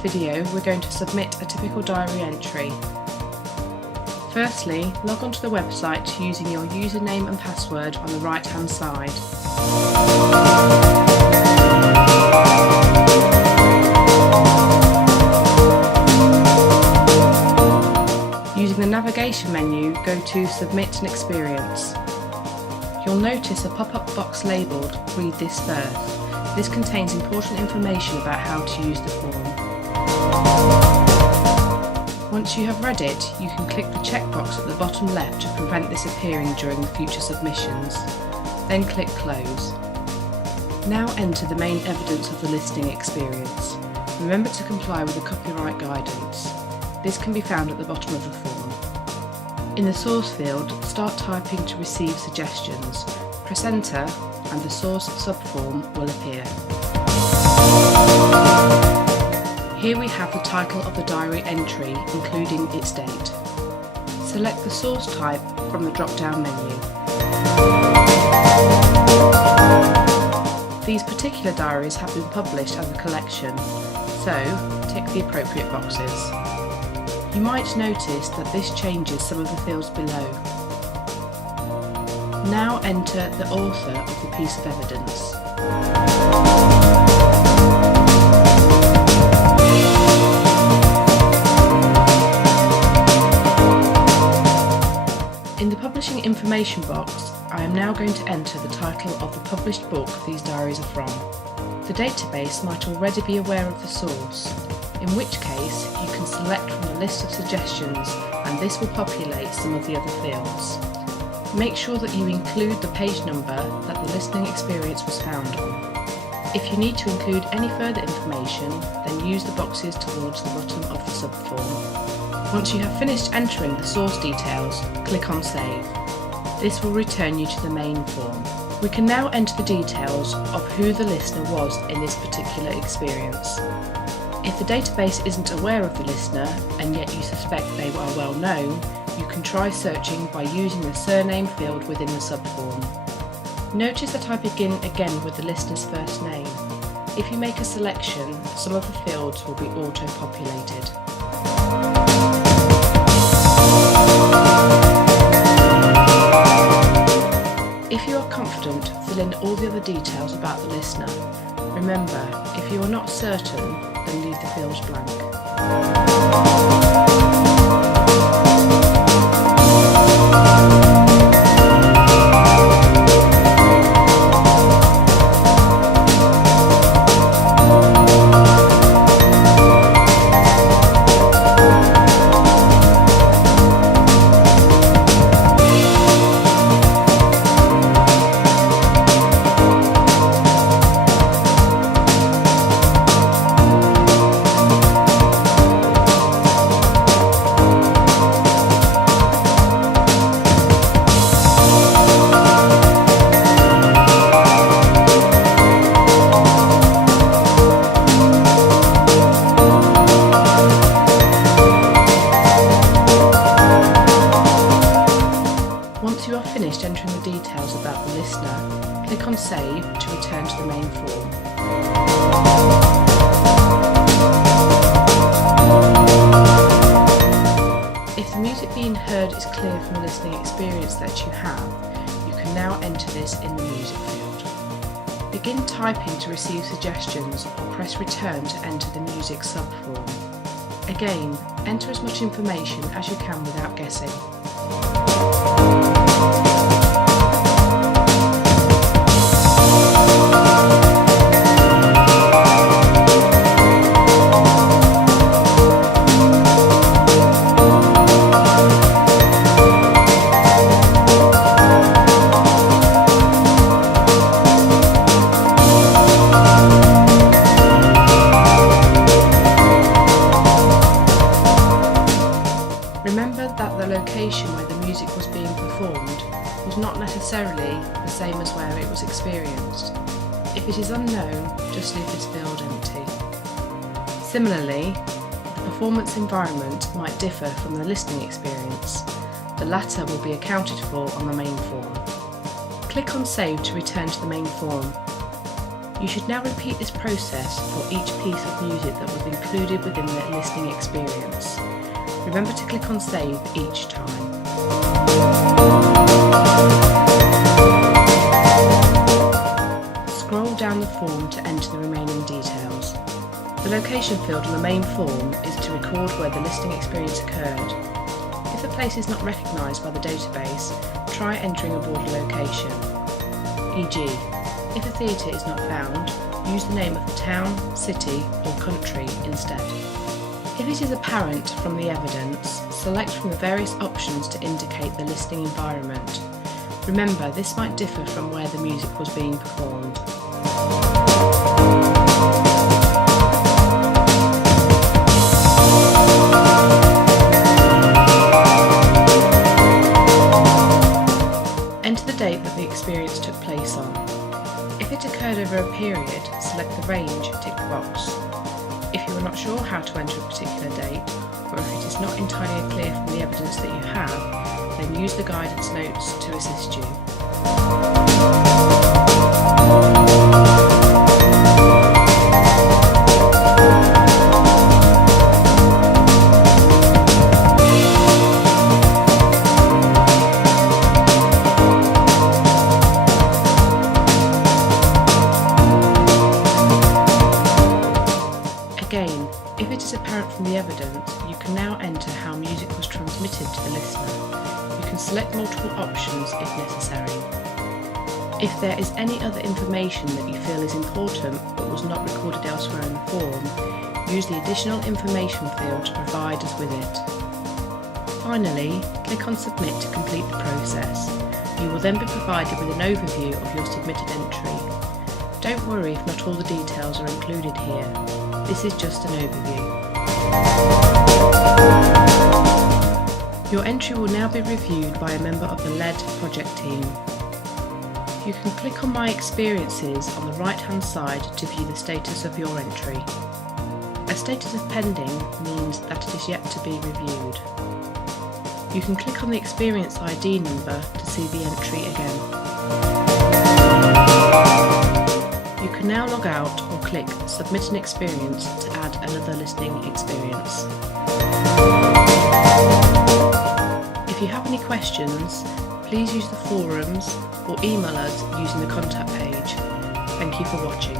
video, we're going to submit a typical diary entry. Firstly, log onto the website using your username and password on the right-hand side. Using the navigation menu, go to Submit an Experience. You'll notice a pop-up box labelled Read this first. This contains important information about how to use the form. Once you have read it, you can click the checkbox at the bottom left to prevent this appearing during future submissions. Then click Close. Now enter the main evidence of the listening experience. Remember to comply with the copyright guidance. This can be found at the bottom of the form. In the source field, start typing to receive suggestions. Press Enter and the source subform will appear. Here we have the title of the diary entry, including its date. Select the source type from the drop-down menu. These particular diaries have been published as a collection, so tick the appropriate boxes. You might notice that this changes some of the fields below. Now enter the author of the piece of evidence. In the publishing information box, I am now going to enter the title of the published book these diaries are from. The database might already be aware of the source, in which case you can select from the list of suggestions and this will populate some of the other fields. Make sure that you include the page number that the listening experience was found on. If you need to include any further information, then use the boxes towards the bottom of the subform. Once you have finished entering the source details, click on Save. This will return you to the main form. We can now enter the details of who the listener was in this particular experience. If the database isn't aware of the listener and yet you suspect they are well known, you can try searching by using the surname field within the subform. Notice that I begin again with the listener's first name. If you make a selection, some of the fields will be auto-populated. If you are confident, fill in all the other details about the listener. Remember, if you are not certain, then leave the fields blank. Once you are finished entering the details about the listener, click on Save to return to the main form. If the music being heard is clear from the listening experience that you have, you can now enter this in the music field. Begin typing to receive suggestions or press Return to enter the music subform. Again, enter as much information as you can without guessing. Remember that the location where the music was being performed was not necessarily the same as where it was experienced. If it is unknown, just leave this field empty. Similarly, the performance environment might differ from the listening experience. The latter will be accounted for on the main form. Click on Save to return to the main form. You should now repeat this process for each piece of music that was included within the listening experience. Remember to click on Save each time. Scroll down the form to enter the remaining details. The location field on the main form is to record where the listening experience occurred. If the place is not recognised by the database, try entering a border location. E.g., if a theatre is not found, use the name of the town, city or country instead. If it is apparent from the evidence, select from the various options to indicate the listening environment. Remember, this might differ from where the music was being performed. Enter the date that the experience took place on. If it occurred over a period, select the range tick box. If you are not sure how to enter a particular date, or if it is not entirely clear from the evidence that you have, then use the guidance notes to assist you. Again, if it is apparent from the evidence, you can now enter how music was transmitted to the listener. You can select multiple options if necessary. If there is any other information that you feel is important but was not recorded elsewhere in the form, use the additional information field to provide us with it. Finally, click on Submit to complete the process. You will then be provided with an overview of your submitted entry. Don't worry if not all the details are included here. This is just an overview. Your entry will now be reviewed by a member of the LED project team. You can click on My Experiences on the right-hand side to view the status of your entry. A status of pending means that it is yet to be reviewed. You can click on the Experience ID number to see the entry again. You can now log out or click Submit an Experience to add another listening experience. If you have any questions, please use the forums or email us using the contact page. Thank you for watching.